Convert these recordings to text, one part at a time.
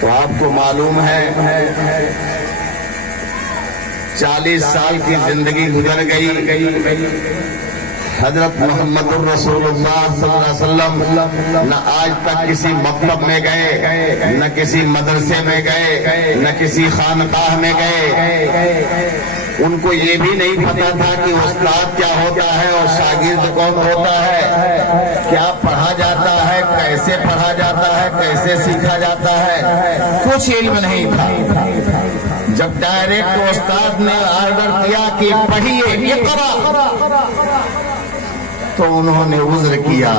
تو آپ کو معلوم ہے 40 سال کی زندگی گزر گئی، حضرت محمد الرسول اللہ صلی اللہ علیہ وسلم نہ آج تک کسی مکتب میں گئے، نہ کسی مدرسے میں گئے، نہ کسی خانقاہ میں گئے۔ ان کو یہ بھی نہیں پتا تھا کہ استاد کیا ہوتا ہے اور شاگرد کون ہوتا ہے، کیا پڑھا جاتا ہے، کیسے پڑھا جاتا ہے، کیسے سیکھا جاتا ہے، کچھ علم نہیں تھا۔ جب ڈائریکٹ استاد نے آرڈر کیا کہ پڑھیے اقرا، تو انہوں نے عذر کیا،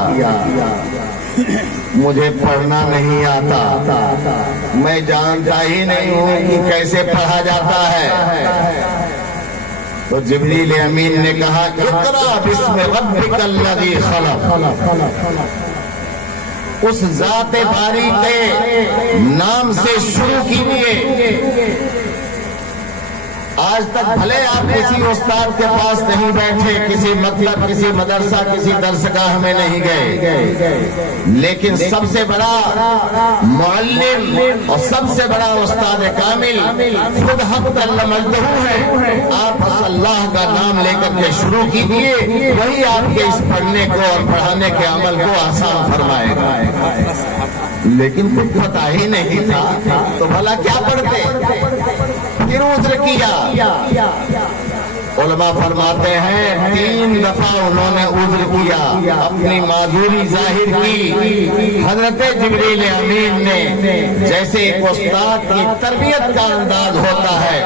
مجھے پڑھنا نہیں آتا، میں جانتا ہی نہیں ہوں کہ کیسے پڑھا جاتا ہے۔ تو جبریل امین نے کہا اقرا بسم ربک الذی خلق، اس ذات باری کے نام سے شروع کیجیے۔ آج تک بھلے آپ کسی استاد کے پاس نہیں بیٹھے، کسی مکتب، کسی مدرسہ، کسی درسگاہ میں نہیں گئے، لیکن سب سے بڑا معلم اور سب سے بڑا استاد کامل خود حق جل مجدہ ہے۔ آپ اللہ کا نام لے کر کے شروع کیجیے، وہی آپ کے اس پڑھنے کو اور پڑھانے کے عمل کو آسان فرمائے گا۔ لیکن کچھ پتہ ہی نہیں تھا تو بھلا کیا پڑھتے؟ پھر عذر کیا۔ علماء فرماتے ہیں 3 دفعہ انہوں نے عذر کیا، اپنی معذوری ظاہر کی۔ حضرت جبریل امین نے جیسے ایک استاد کی تربیت کا انداز ہوتا ہے،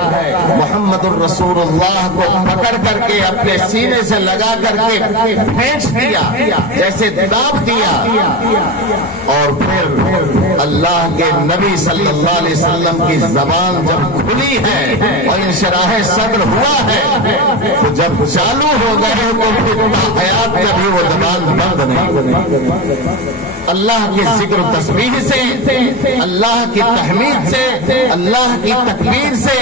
محمد الرسول اللہ کو پکڑ کر کے اپنے سینے سے لگا کر کے پھینچ دیا، جیسے داب دیا، اور پھر اللہ کے نبی صلی اللہ علیہ وسلم کی زبان جب کھلی ہے اور انشراح صدر ہوا ہے، تو جب چالو ہو گئے تو پھر حیات کبھی وہ زبان بند نہیں۔ اللہ کے ذکر و تسبیح سے، اللہ کی تحمید سے، اللہ کی تکبیر سے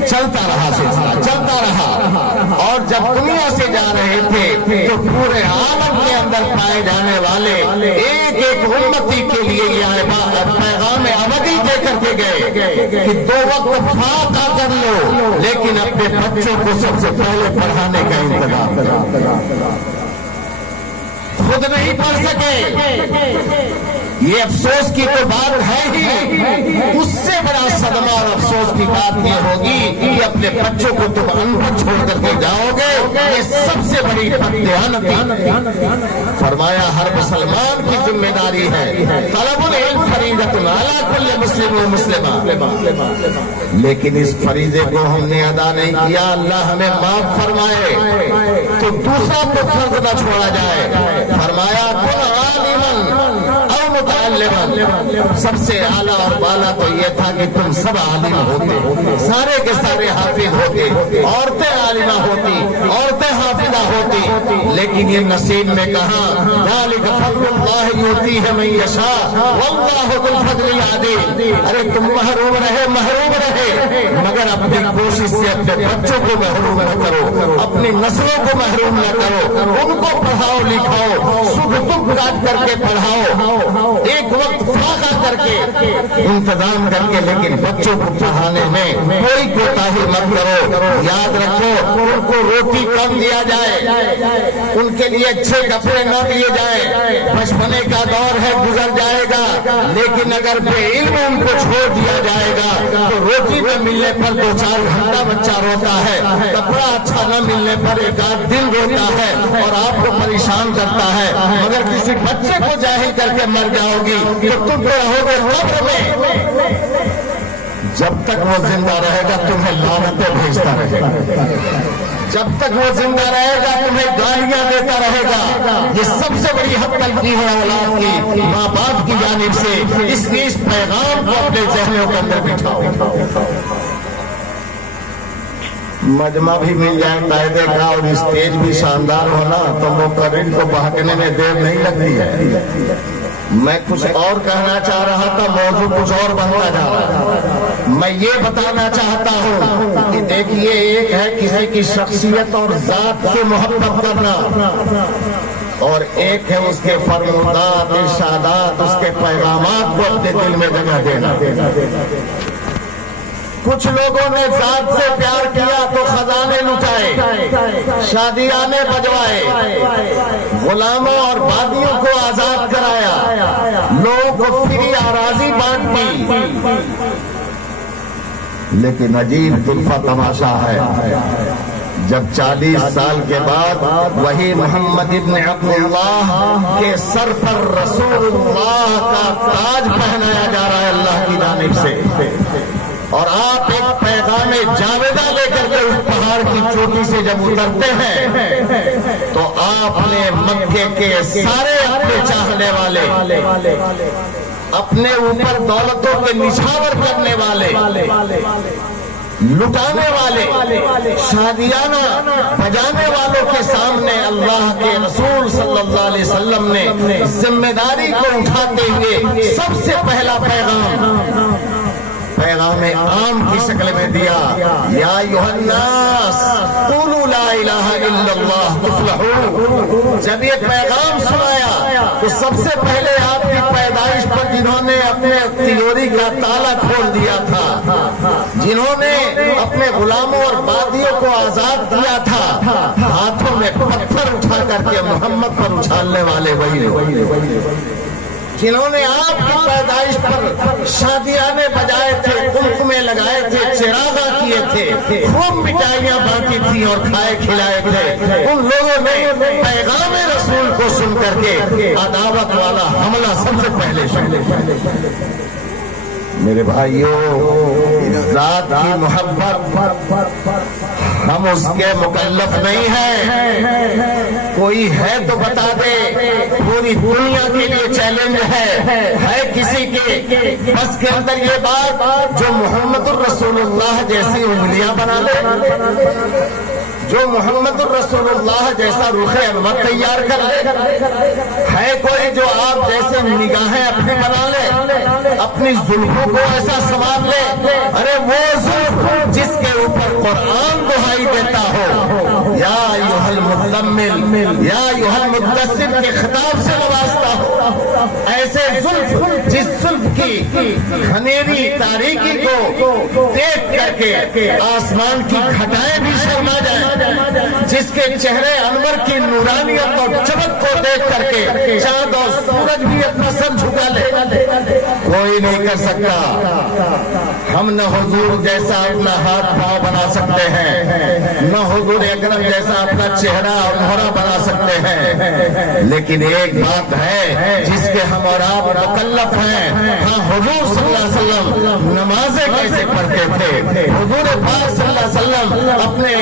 چلتا رہا سلسلہ، چلتا رہا۔ اور جب دنیا سے جا رہے تھے تو پورے عالم کے اندر پائے جانے والے ایک ایک امتی کے لیے یہ پیغام ابدی دے کر کے گئے کہ 2 وقت فاقہ کر لو، لیکن اپنے بچوں کو سب سے پہلے پڑھانے کا انتظام کرو۔ خود نہیں پڑھ سکے، یہ افسوس کی تو بات ہے ہی، اس سے بڑا صدمہ اور افسوس کی بات یہ ہوگی کہ اپنے بچوں کو تم ان پڑھ چھوڑ کر کے جاؤ گے، یہ سب سے بڑی بددیانتی۔ فرمایا ہر مسلمان کی ذمہ داری ہے، طلب العلم فریضۃ علی کل مسلم و مسلمہ، لیکن اس فریضے کو ہم نے ادا نہیں کیا، اللہ ہمیں معاف فرمائے، تو دوسرا تو فرض نہ چھوڑا جائے۔ فرمایا کن عالما او متعلما، سب سے اعلیٰ اور بالا تو یہ تھا کہ تم سب عالم ہوتے، سارے کے سارے حافظ ہوتے، عورتیں عالمہ ہوتی، عورتیں حافظہ ہوتی، لیکن یہ نصیب میں کہاں، ذالک فضل اللہ یؤتیہ من یشاء واللہ ذو الفضل العظیم۔ ارے تم محروم رہے، مگر اپنی کوشش سے اپنے بچوں کو محروم نہ کرو، اپنی نسلوں کو محروم نہ کرو، ان کو پڑھاؤ لکھاؤ، سکھ دکھ کاٹ کر کے پڑھاؤ، ایک وقت فاقہ کر کے انتظام کر کے، لیکن بچوں کو پڑھانے میں کوئی کوتاہی مت کرو۔ یاد رکھو ان کو روٹی کم دیا جائے، ان کے لیے اچھے کپڑے نہ دیے جائیں، بچپنے کا دور ہے گزر جائے گا، لیکن اگر بے علم ان کو چھوڑ دیا جائے گا تو روٹی نہ ملنے پر 2-4 گھنٹہ بچہ روتا ہے، کپڑا اچھا نہ ملنے پر 1-8 دن روتا ہے اور آپ کو پریشان کرتا ہے، مگر کسی بچے کو جاہل کر کے مر جاؤ گی تو تم رہو گے قبر میں، جب تک وہ زندہ رہے گا تمہیں لعنتیں بھیجتا رہے گا، جب تک وہ زندہ رہے گا تمہیں گالیاں دیتا رہے گا۔ یہ سب سے بڑی حق تلقی ہے اولاد کی، ماں باپ کی جانب سے، اس لیے اس پیغام کو اپنے ذہنوں کے اندر بٹھاؤ۔ مجمع بھی مل جائے قاعدے کا اور اسٹیج بھی شاندار ہونا تو مقرر کو بہکنے میں دیر نہیں لگتی ہے۔ میں کچھ اور کہنا چاہ رہا تھا، موضوع کچھ اور بنتا جا رہا ہے۔ میں یہ بتانا چاہتا ہوں کہ دیکھیے، ایک ہے کسی کی شخصیت اور ذات سے محبت کرنا، اور ایک ہے اس کے فرمودات، ارشادات، اس کے پیغامات کو اپنے دل میں جگہ دینا۔ کچھ لوگوں نے ذات سے پیار کیا تو خزانے لٹائے، شادیانے بجوائے، غلاموں اور بادیوں کو آزاد کرایا، لوگوں کو فری اراضی بانٹ دی۔ لیکن عجیب طرفہ تماشا ہے، جب 40 سال کے بعد وہی محمد ابن عبداللہ کے سر پر رسول اللہ کا تاج پہنایا جا رہا ہے اللہ کی جانب سے، اور آپ ایک پیغام جاویدہ لے کر کے اس پہاڑ کی چوٹی سے جب اترتے ہیں تو آپ نے مکے کے سارے اپنے چاہنے والے، اپنے اوپر دولتوں کے نچھاور کرنے والے، لٹانے والے، شادیانہ بجانے والوں کے سامنے اللہ کے رسول صلی اللہ علیہ وسلم نے ذمہ داری کو اٹھاتے ہوئے سب سے پہلا پیغام عام کی شکل میں دیا، یا ایھا الناس قولوا لا الہ الا اللہ تفلحوا۔ جب یہ پیغام سنایا تو سب سے پہلے آپ کی پیدائش پر جنہوں نے اپنے تیوری کا تالا کھول دیا تھا، جنہوں نے اپنے غلاموں اور بادیوں کو آزاد کیا تھا، ہاتھوں میں پتھر اٹھا کر کے محمد پر اچھالنے والے وہی، جنہوں نے آپ کی پیدائش پر شادیانے بجائے تھے، قمقمے لگائے تھے، چراغاں کیے تھے، خوب مٹھائیاں بانٹی تھی اور کھائے کھلائے تھے، ان لوگوں نے پیغام رسول کو سن کر کے عداوت والا حملہ سب سے پہلے میرے بھائیوں، ذات کی محبت ہم اس کے مکلف نہیں ہیں، کوئی ہے تو بتا دے، پوری دنیا کے لیے چیلنج ہے کسی کے بس کے اندر یہ بات جو محمد الرسول اللہ جیسی انگلیاں بنا لے، جو محمد الرسول اللہ جیسا رخ انور تیار کر لے؟ ہے کوئی جو آپ جیسے نگاہیں اپنی بنا لے، اپنی زلفوں کو ایسا سنوار لے؟ ارے وہ زلف جس کے اوپر قرآن دہائی دیتا ہو، یا ایھا المزمل، یا ایھا المدثر کے خطاب سے نوازتا ہو، ایسے زلف جس زلف کی گھنیری تاریکی کو دیکھ کر کے آسمان کی گھٹائیں بھی شرما جائیں، جس کے چہرے انور کی نورانیت اور چمک کو دیکھ کر کے چاند اور سورج بھی اپنا سر جھکا لے، کوئی نہیں کر سکتا۔ ہم نہ حضور جیسا اپنا ہاتھ پاؤں بنا سکتے ہیں، نہ حضور اکرم جیسا اپنا چہرہ اور مہرہ بنا سکتے ہیں، لیکن ایک بات ہے جس کے ہم اور آپ مکلف ہیں۔ ہاں، حضور صلی اللہ علیہ وسلم نمازیں کیسے پڑھتے تھے، حضور پاک صلی اللہ علیہ وسلم اپنے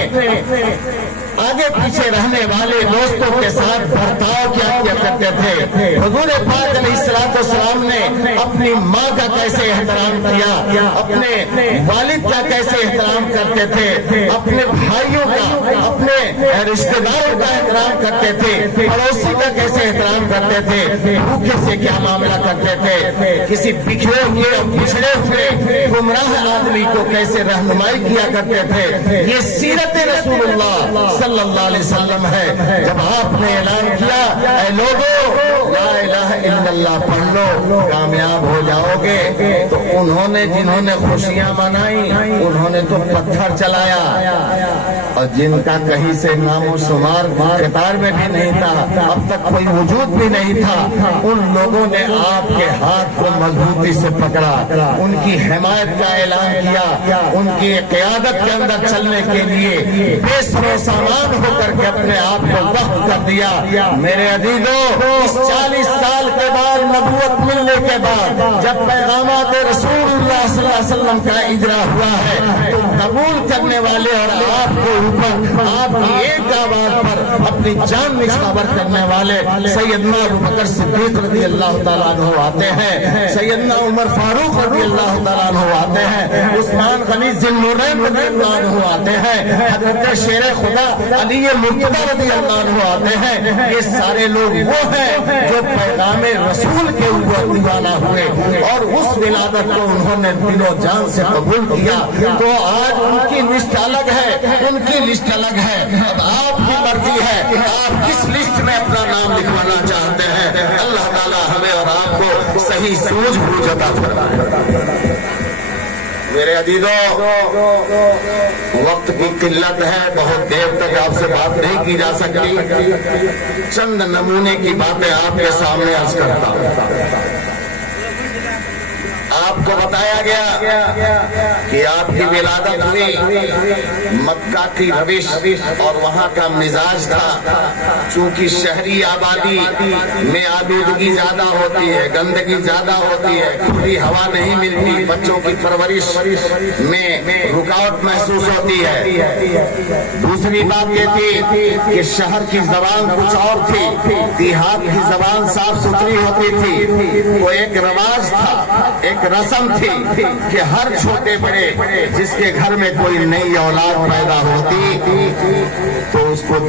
آگے پیچھے رہنے والے دوستوں کے ساتھ برتاؤ کیا کرتے تھے، حضور پاک علیہ السلام نے اپنی ماں کا کیسے احترام کیا، اپنے والد کا کیسے احترام کرتے تھے، اپنے بھائیوں کا، اپنے رشتہ داروں کا احترام کرتے تھے، پڑوسی کا کیسے احترام کرتے تھے، بھوکے سے کیا معاملہ کرتے تھے، کسی بکھرے ہوئے پچھڑے ہوئے گمراہ آدمی کو کیسے رہنمائی کیا کرتے تھے۔ یہ سیرت رسول اللہ صلی اللہ علیہ وسلم ہے۔ جب آپ نے اعلان کیا، اے لوگو لا الہ الا اللہ پڑھ لو کامیاب ہو جاؤ گے، تو انہوں نے جنہوں نے خوشیاں منائی انہوں نے تو پتھر چلایا، اور جن کا کہیں سے نام و شمار قطار میں بھی نہیں تھا، اب تک کوئی وجود بھی نہیں تھا، ان لوگوں نے آپ کے ہاتھ کو مضبوطی سے پکڑا، ان کی حمایت کا اعلان کیا، ان کی قیادت کے اندر چلنے کے لیے بے سر و سامان ہو کر کے اپنے آپ کو وقف کر دیا۔ میرے عزیزو، اس 40 سال کے بعد نبوت ملنے کے بعد جب پیغامات رسول اللہ صلی اللہ علیہ وسلم کا اجرا ہوا ہے تو قبول کرنے والے اور آپ کے اوپر آپ کی ایک آواز پر اپنی جان نچھاور کرنے والے سیدنا ابوبکر صدیق رضی اللہ تعالیٰ عنہ آتے ہیں، سیدنا عمر فاروق رضی اللہ تعالیٰ عنہ آتے ہیں، عثمان غنی ذی النورین رضی اللہ عنہ آتے ہیں، حضرت شیر خدا علی مرتضیٰ رضی اللہ عنہ آتے ہیں۔ یہ سارے لوگ وہ ہیں جو پیغام رسول کے اوپر دیوانہ ہوئے اور اس اس ولادت کو انہوں نے دل و جان سے قبول کیا، تو آج ان کی لسٹ الگ ہے، ان کی لسٹ الگ ہے۔ اب آپ کی مرضی ہے آپ کس لسٹ میں اپنا نام لکھوانا چاہتے ہیں۔ اللہ تعالی ہمیں اور آپ کو صحیح سوجھ بوجھ عطا فرمائے۔ میرے عزیزوں، وقت کی قلت ہے، بہت دیر تک آپ سے بات نہیں کی جا سکتی، چند نمونے کی باتیں آپ کے سامنے عرض کرتا ہوں۔ آپ کو بتایا گیا کہ آپ کی ولادت ہوئی، مکہ کی روش اور وہاں کا مزاج تھا، چونکہ شہری آبادی میں آلودگی زیادہ ہوتی ہے، گندگی زیادہ ہوتی ہے، کھلی ہوا نہیں ملتی، بچوں کی پرورش میں رکاوٹ محسوس ہوتی ہے۔ دوسری بات یہ تھی کہ شہر کی زبان کچھ اور تھی، دیہات کی زبان صاف ستھری ہوتی تھی، وہ ایک رواج تھا، ایک رسم تھی کہ ہر چھوٹے بڑے جس کے گھر میں کوئی نئی اولاد پیدا ہوتی تو اس کو دور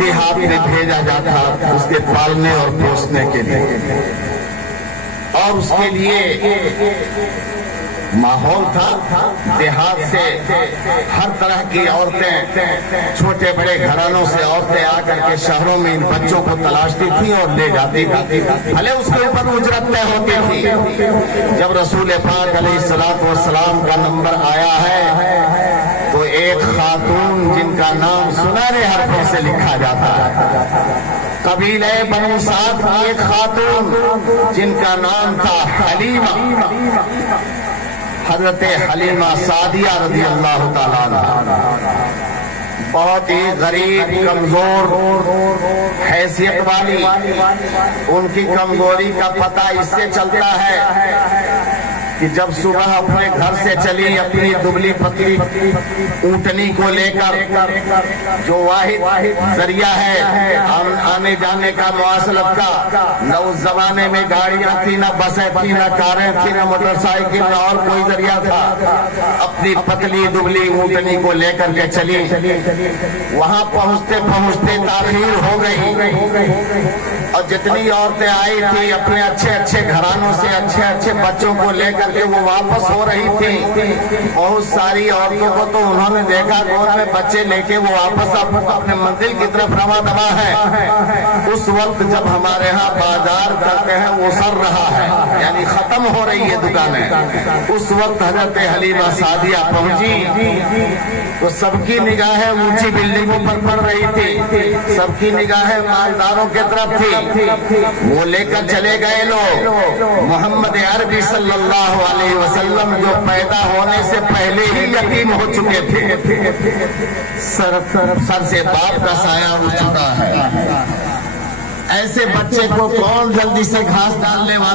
دیہات میں بھیجا جاتا اس کے پالنے اور پوسنے کے لیے، اور اس کے لیے ماحول تھا۔ دیہات سے ہر طرح کی عورتیں، چھوٹے بڑے گھرانوں سے عورتیں آ کر کے شہروں میں ان بچوں کو تلاشتی تھی اور لے جاتی تھی، بھلے اس کے اوپر اجرت طے ہوتی تھی۔ جب رسول پاک علیہ السلام کا نمبر آیا ہے تو ایک خاتون جن کا نام سنہرے حرفوں سے لکھا جاتا ہے، قبیلہ بنو سعد کی ایک خاتون جن کا نام تھا حلیمہ، حضرت حلیمہ سعدیہ رضی اللہ تعالیٰ عنہ، بہت ہی غریب کمزور حیثیت والی۔ ان کی کمزوری کا پتہ اس سے چلتا ہے کہ جب صبح اپنے گھر سے چلی اپنی دبلی پتلی اونٹنی کو لے کر، جو واحد ذریعہ ہے آنے جانے کا مواصلت کا، نہ اس زمانے میں گاڑیاں تھی، نہ بسیں تھی، نہ کاریں تھی، نہ موٹر سائیکل، نہ اور کوئی ذریعہ تھا، اپنی پتلی دبلی اونٹنی کو لے کر کے چلی۔ وہاں پہنچتے پہنچتے تاخیر ہو گئی، اور جتنی عورتیں آئی تھی اپنے اچھے گھرانوں سے اچھے بچوں کو لے کر کے وہ واپس ہو رہی تھی، بہت ساری عورتوں کو تو انہوں نے دیکھا گود میں بچے لے کے وہ واپس اپنے منزل کی طرف رواں دوا ہے۔ اس وقت جب ہمارے ہاں بازار کہتے ہیں وہ سر رہا ہے، یعنی ختم ہو رہی ہے دکانیں، اس وقت حضرت حلیمہ سعدیہ پہنچی تو سب کی نگاہیں اونچی بلڈنگوں پر پڑ رہی تھی، سب کی نگاہیں مالداروں کے طرف تھی۔ وہ لے کر چلے گئے لوگ محمد عربی صلی اللہ علیہ وسلم، جو پیدا ہونے سے پہلے ہی یتیم ہو چکے تھے، سر سے باپ کا سایہ اٹھ چکا ہے۔ ایسے بچے کو کون جلدی سے گھاس ڈالنے والا